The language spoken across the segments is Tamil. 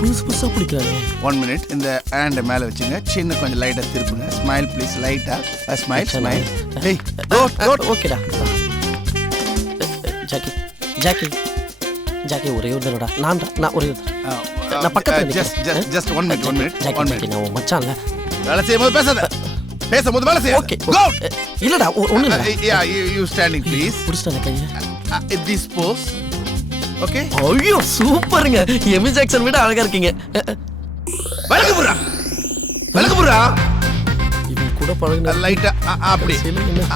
புதுசு புதுசாக பிடிக்கிறாரு. 1 minute. இந்த ஹேண்டை மேலே வச்சுங்க. சின்ன கொஞ்சம் லைட்டாக திருப்புங்க. Smile please. லைட்டாக ஸ்மைல் ஸ்மைல். ஏய் ஓகேடா. ஜாக்கி ஜாக்கி ஜாக்கி ஒரே ஒரு தடவை நான் ஒரே ஒரு நான் பக்கத்தில் ஜஸ்ட் 1 minute. ஜாக்கி நான் மச்சான்ல வேலை செய்யும்போது பேசும்போது வேலை செய்ய. ஓகே இல்லடா ஒண்ணு இல்ல. Yeah, you standing please. புடிச்சல கைய. This pose. Okay? ஐயோ சூப்பர்ங்க. எமி ஜாக்சன் விட அழகா இருக்கீங்க. வலக்கு புறா. இவன் கூட பழகுன லைட்டா அப்படி.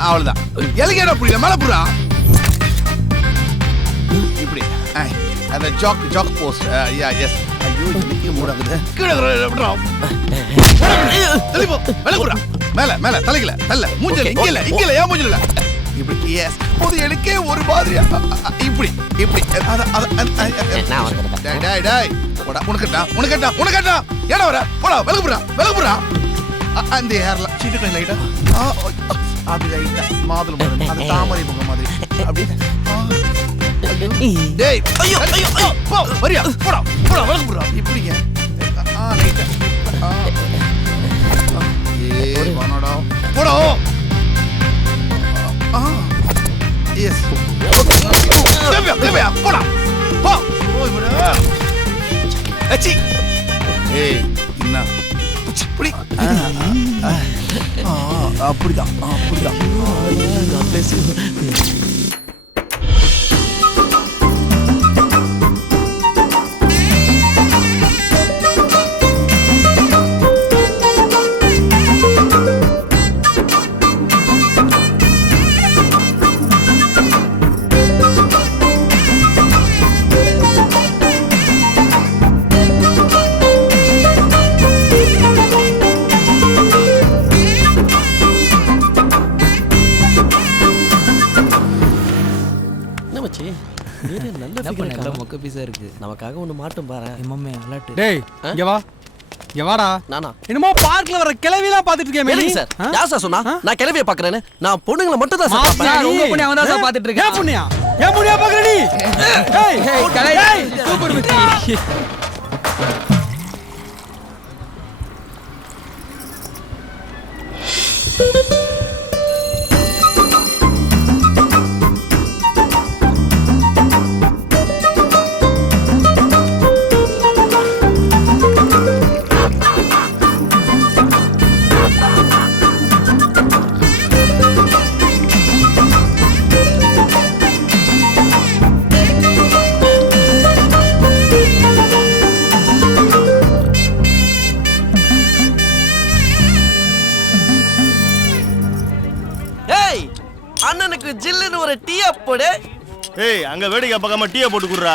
அவ்வளவுதான். எலிகேடா புரியல மேல புறா. இப்படி. அந்த ஜாக் போஸ். யா எஸ். ஐயோ இன்னைக்கு மூடாகுது. கீழ விடுறா. தள்ளிப்போ. மேல தலையில தள்ள. மூஞ்சில இங்கல ஏன் மூஞ்சில. இப்படி எஸ். போது எனக்கே ஒரு மாதிரியா. இப்படி. நான் வரேன். டேய். போடா உனக்கட்டா. ஏடா வர? போடா விலகு புறா. அந்த ஹேர்ல சீட்டு கொஞ்சம் லைட்டா. அப்படி லைட்டா மாதுளை மாதிரி. அது தாமரை முகம் மாதிரி. அப்படி. டேய் ஐயோ போ வரியா போடா வலக்கு புறா. இப்படிங்க. லைட்டா. ஏய் வானடா. போடா. Yes. Debia, போடா. போ. ஓய் புறா. அச்சி. ஏய் என்ன? இப்படி. அப்படிதான். நல்ல மொக்க பீஸா இருக்கு. நமக்காக ஒண்ணு மாட்டும் பாரு. எம்மம்மே விளையாட்டு. டேய் இங்க வா. இங்க வாடா. நானா? என்னமோ பார்க்ல வர கிளவிலாம் பாத்துட்டு இருக்கேன் மேலி. சார். யார் சார் சொன்னா? நான் கிளவிய பார்க்கறேனே. நான் பொண்ணுங்கள மட்டும் தான் சார் பார்ப்பேன். உங்க பொண்ணு அவன் தான் சார் பாத்துட்டு இருக்கேன். ஏன் பொண்ணியா பார்க்கற நீ? ஏய் கிளவி. சூப்பர் மிச்சி. அண்ணனுக்கு ஜில்லுன்னு ஒரு டீ போடு. ஏய் அங்க வேடிக்கை பார்க்காம டீயை போட்டு குடுறா.